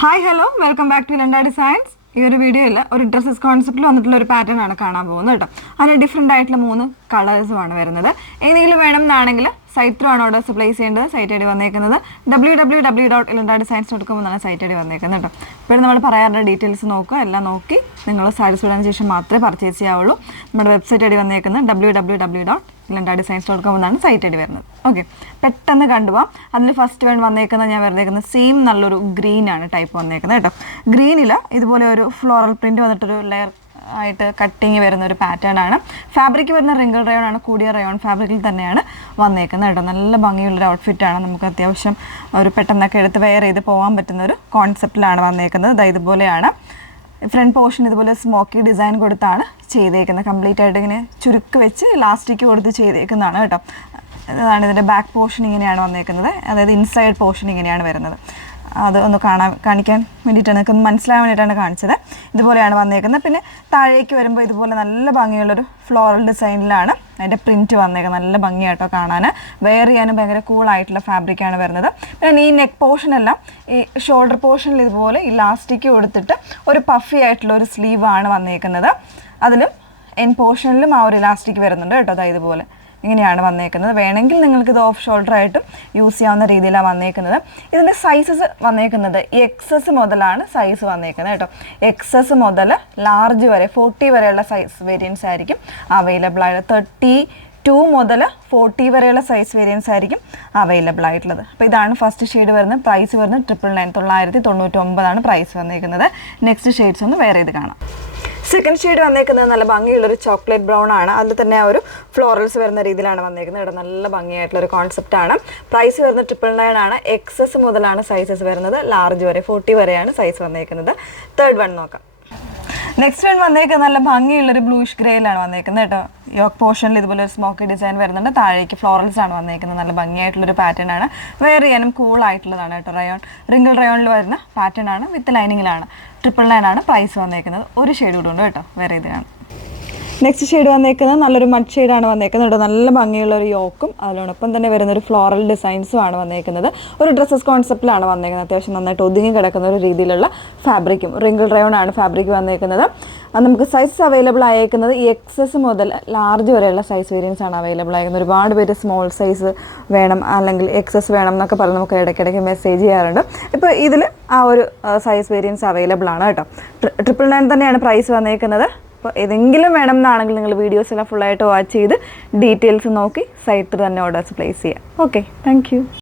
Hi hello welcome back to ലണ്ട designs. ഈ ഒരു വീഡിയോയിൽ ഒരു ഡ്രസ്സസ് കോൺസെപ്റ്റിൽ വന്നിട്ടുള്ള ഒരു പാറ്റേൺ ആണ് കാണാൻ പോകുന്നത് കേട്ടോ. അതിന് ഡിഫറെൻ്റ് ആയിട്ടുള്ള 3 കളേഴ്സുമാണ് വരുന്നത്. ഏതെങ്കിലും വേണം എന്നാണെങ്കിൽ സൈറ്റ് ത്രൂ ആണ് ഓർഡേഴ്സ് പ്ലേസ് ചെയ്യേണ്ടത്. സൈറ്റ് ഐ ഡി വന്നേക്കുന്നത് www.ilandadesigns.com എന്നാണ് സൈറ്റ് ഐ ഡി വന്നേക്കുന്നത് കേട്ടോ. ഇപ്പോഴും നമ്മൾ പറയാറുള്ള ഡീറ്റെയിൽസ് നോക്കുക, എല്ലാം നോക്കി നിങ്ങൾ സാറ്റിസ്ഫൈഡ് ശേഷം മാത്രമേ പർച്ചേസ് ചെയ്യാവുള്ളൂ. നമ്മുടെ വെബ്സൈറ്റ് ഐ ഡി വന്നേക്കുന്നത് www.ilandadesigns.com എന്നാണ് സൈറ്റ് ഐ ഡി വരുന്നത്. ഓക്കെ, പെട്ടെന്ന് കണ്ടുപോകാം. അതിൽ ഫസ്റ്റ് വേണം വന്നേക്കുന്നത് ഞാൻ വരുന്നേക്കുന്നത് സെയിം നല്ലൊരു ഗ്രീനാണ് ടൈപ്പ് വന്നേക്കുന്നത് കേട്ടോ. ഗ്രീനിൽ ഇതുപോലെ ഒരു ഫ്ലോറൽ പ്രിൻറ്റ് വന്നിട്ടൊരു ലെയർ ആയിട്ട് കട്ടിങ് വരുന്ന ഒരു പാറ്റേൺ ആണ്. ഫാബ്രിക് വരുന്ന റിങ്കിൾ റയോൺ ആണ്, കൂടിയ റയോൺ ഫാബ്രിക്കിൽ തന്നെയാണ് വന്നേക്കുന്നത് കേട്ടോ. നല്ല ഭംഗിയുള്ളൊരു ഔട്ട്ഫിറ്റാണ്. നമുക്ക് അത്യാവശ്യം ഒരു പെട്ടെന്നൊക്കെ എടുത്ത് വെയർ ചെയ്ത് പോകാൻ പറ്റുന്ന ഒരു കോൺസെപ്റ്റിലാണ് വന്നേക്കുന്നത്. ഇതുപോലെയാണ് ഫ്രണ്ട് പോർഷൻ, ഇതുപോലെ സ്മോക്കി ഡിസൈൻ കൊടുത്താണ് ചെയ്തേക്കുന്നത്. കംപ്ലീറ്റ് ആയിട്ട് ഇങ്ങനെ ചുരുക്ക് വെച്ച് ഇലാസ്റ്റിക് കൊടുത്ത് ചെയ്തേക്കുന്നതാണ് കേട്ടോ. അതാണ് ഇതിൻ്റെ ബാക്ക് പോർഷൻ ഇങ്ങനെയാണ് വന്നേക്കുന്നത്, അതായത് ഇൻസൈഡ് പോർഷൻ ഇങ്ങനെയാണ് വരുന്നത്. അത് ഒന്ന് കാണിക്കാൻ വേണ്ടിയിട്ടാണ്, നിങ്ങൾക്ക് മനസ്സിലാകാൻ വേണ്ടിയിട്ടാണ് കാണിച്ചത്. ഇതുപോലെയാണ് വന്നേക്കുന്നത്. പിന്നെ താഴേക്ക് വരുമ്പോൾ ഇതുപോലെ നല്ല ഭംഗിയുള്ളൊരു ഫ്ലോറൽ ഡിസൈനിലാണ് അതിൻ്റെ പ്രിൻറ്റ് വന്നേക്കുന്നത്. നല്ല ഭംഗിയായിട്ടോ കാണാൻ, വെയർ ചെയ്യാനും ഭയങ്കര കൂളായിട്ടുള്ള ഫാബ്രിക്കാണ് വരുന്നത്. പിന്നെ ഈ നെക്ക് പോർഷനെല്ലാം ഈ ഷോൾഡർ പോർഷനിൽ ഇതുപോലെ ഇലാസ്റ്റിക് കൊടുത്തിട്ട് ഒരു പഫി ആയിട്ടുള്ള ഒരു സ്ലീവാണ് വന്നേക്കുന്നത്. അതിലും എൻ പോർഷനിലും ആ ഒരു ഇലാസ്റ്റിക് വരുന്നുണ്ട് കേട്ടോ. ഇതുപോലെ ഇങ്ങനെയാണ് വന്നേക്കുന്നത്. വേണമെങ്കിൽ നിങ്ങൾക്ക് ഇത് ഓഫ് ഷോൾഡർ ആയിട്ടും യൂസ് ചെയ്യാവുന്ന രീതിയിലാണ് വന്നേക്കുന്നത്. ഇതിൻ്റെ സൈസസ് വന്നേക്കുന്നത് XS മുതലാണ് സൈസ് വന്നേക്കുന്നത് കേട്ടോ. XS മുതൽ ലാർജ് വരെ 40 വരെയുള്ള സൈസ് വേരിയൻസ് ആയിരിക്കും അവൈലബിൾ ആയിട്ട്. 32 മുതൽ 40 വരെയുള്ള സൈസ് വേരിയൻസ് ആയിരിക്കും അവൈലബിൾ ആയിട്ടുള്ളത്. അപ്പോൾ ഇതാണ് ഫസ്റ്റ് ഷെയ്ഡ് വരുന്നത്. പ്രൈസ് വരുന്നത് 999 പ്രൈസ് വന്നേക്കുന്നത്. നെക്സ്റ്റ് ഷെയ്ഡ്സ് ഒന്ന് വേറെ ചെയ്ത് കാണാം. സെക്കൻഡ് ഷെയ്ഡ് വന്നേക്കുന്നത് നല്ല ഭംഗിയുള്ളൊരു ചോക്ലേറ്റ് ബ്രൗൺ ആണ്. അതിൽ തന്നെ ആ ഒരു ഫ്ലോറൽസ് വരുന്ന രീതിയിലാണ് വന്നേക്കുന്നത് കേട്ടോ. നല്ല ഭംഗിയായിട്ടുള്ളൊരു കോൺസെപ്റ്റാണ്. പ്രൈസ് വരുന്നത് 999 ആണ്. XS മുതലാണ് സൈസസ് വരുന്നത്, ലാർജ് വരെ 40 വരെയാണ് സൈസ് വന്നേക്കുന്നത്. തേർഡ് വൺ നോക്കാം. നെക്സ്റ്റ് വൺ വന്നേക്കുന്നത് നല്ല ഭംഗിയുള്ളൊരു ബ്ലൂയിഷ് ഗ്രേയിലാണ് വന്നേക്കുന്നത് കേട്ടോ. യോക്ക് പോർഷനിൽ ഇതുപോലെ ഒരു സ്മോക്കി ഡിസൈൻ വരുന്നുണ്ട്. താഴേക്ക് ഫ്ലോറൽസ് ആണ് വന്നേക്കുന്നത്. നല്ല ഭംഗിയായിട്ടുള്ളൊരു പാറ്റേൺ ആണ്. വെയർ ചെയ്യാനും കൂളായിട്ടുള്ളതാണ് കേട്ടോ. റയോൺ റിങ്കിൾ റയോണിൽ വരുന്ന പാറ്റേൺ ആണ്, വിത്ത് ലൈനിങ്ങിലാണ്. 999 ആണ് പ്രൈസ് വന്നേക്കുന്നത്. ഒരു ഷെയ്ഡ് കൂടെ ഉണ്ട് കേട്ടോ, വേറെ ഇതിനാണ്. നെക്സ്റ്റ് ഷെയ്ഡ് വന്നേക്കുന്നത് നല്ലൊരു മഡ് ഷെയ്ഡാണ് വന്നേക്കുന്നത് കേട്ടോ. നല്ല ഭംഗിയുള്ളൊരു യോക്കും അതിനോടൊപ്പം തന്നെ വരുന്നൊരു ഫ്ലോറൽ ഡിസൈൻസും ആണ് വന്നേക്കുന്നത്. ഒരു ഡ്രസ്സസ് കോൺസെപ്റ്റിലാണ് വന്നേക്കുന്നത്. അത്യാവശ്യം നന്നായിട്ട് ഒതുങ്ങി കിടക്കുന്ന ഒരു രീതിയിലുള്ള ഫാബ്രിക്കും റിങ്കിൾ റയോൺ ആണ് ഫാബ്രിക് വന്നേക്കുന്നത്. നമുക്ക് സൈസ് അവൈലബിൾ ആയേക്കുന്നത് XS മുതൽ ലാർജ് വരെയുള്ള സൈസ് വേരിയൻസ് ആണ് അവൈലബിൾ ആയിരിക്കുന്നത്. ഒരുപാട് പേര് സ്മോൾ സൈസ് വേണം അല്ലെങ്കിൽ XS വേണം എന്നൊക്കെ പറഞ്ഞ് നമുക്ക് ഇടയ്ക്കിടയ്ക്ക് മെസ്സേജ് ചെയ്യാറുണ്ട്. ഇപ്പോൾ ഇതിൽ ആ ഒരു സൈസ് വേരിയൻസ് അവൈലബിൾ ആണ് കേട്ടോ. 999 തന്നെയാണ് പ്രൈസ് വന്നേക്കുന്നത്. അപ്പോൾ ഏതെങ്കിലും വേണം എന്നാണെങ്കിൽ നിങ്ങൾ വീഡിയോസ് എല്ലാം ഫുള്ളായിട്ട് വാച്ച് ചെയ്ത് ഡീറ്റെയിൽസ് നോക്കി സൈറ്റിൽ തന്നെ ഓർഡേഴ്സ് പ്ലേസ് ചെയ്യാം. Okay, thank you.